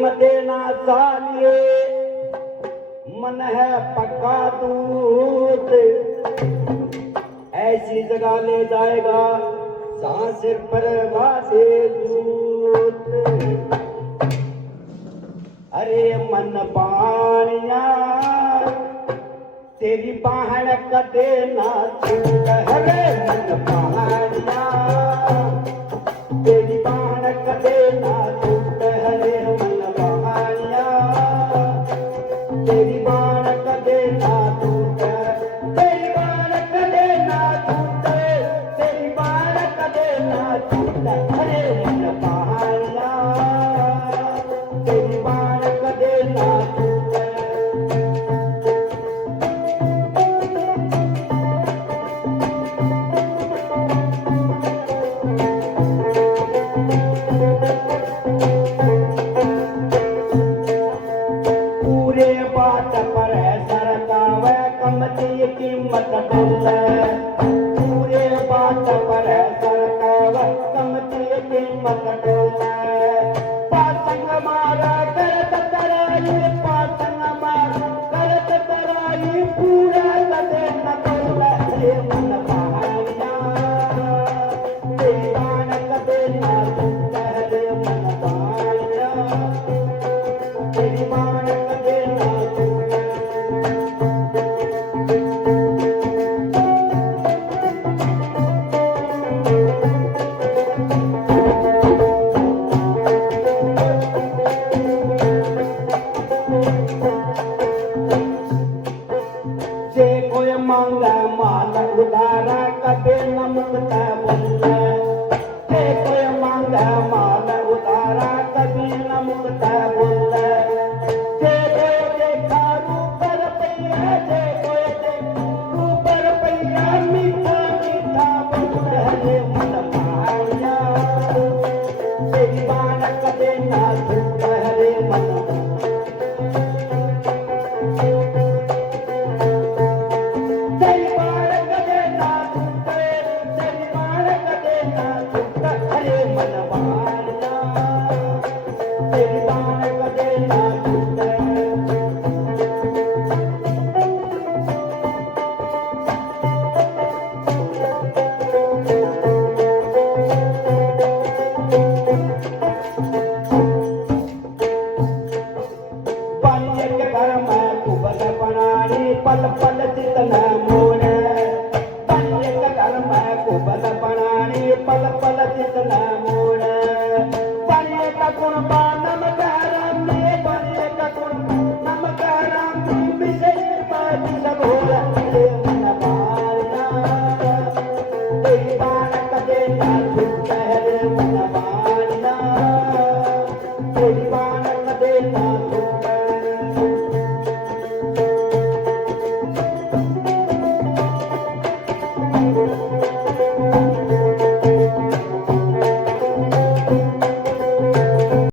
प्रेम देना सालिए मन है पक्का दूध, ऐसी जगह ले जाएगा जहां सिर पर वादे दूध। अरे मन पानिया तेरी बाहन कदे ना छूट, अरे मन पानिया तेरी बाहन कदे ना छूट, अरे मन पानिया तेरी बाण कदे ना छूट, तेरी बाण कदे ना छूट, तेरी बाण कदे ना छूट, अरे मन पानिया तेरी बाण कदे ना छूट। पूरे बात पर है सरकावे कमती कीमत बोले, पूरे बात पर है सरकावे कमती कीमत बोले। पासंग मारा करत तराई, पासंग मारा करत तराई, पूरा कदे न बोले, रे मन पानिया तेरी बाण कदे ना छूट, रे मन पानिया तेरी बाण कदे ना छूट। जे कोई मांगे माल उधारा कदे न मुकता बोले, जे कोई मांगे माल उधारा कभी न मुकता बोले। जे कोई देखा रूप रुपया, जे कोई देखा रूप रुपया, मीठा मीठा बोले, रे मन पानिया तेरी बाण कदे ना छूट, रे मन तेरी बाण कदे ना छूट, तेरी बाण कदे ना छूट, अरे मन पानिया तेरी बाण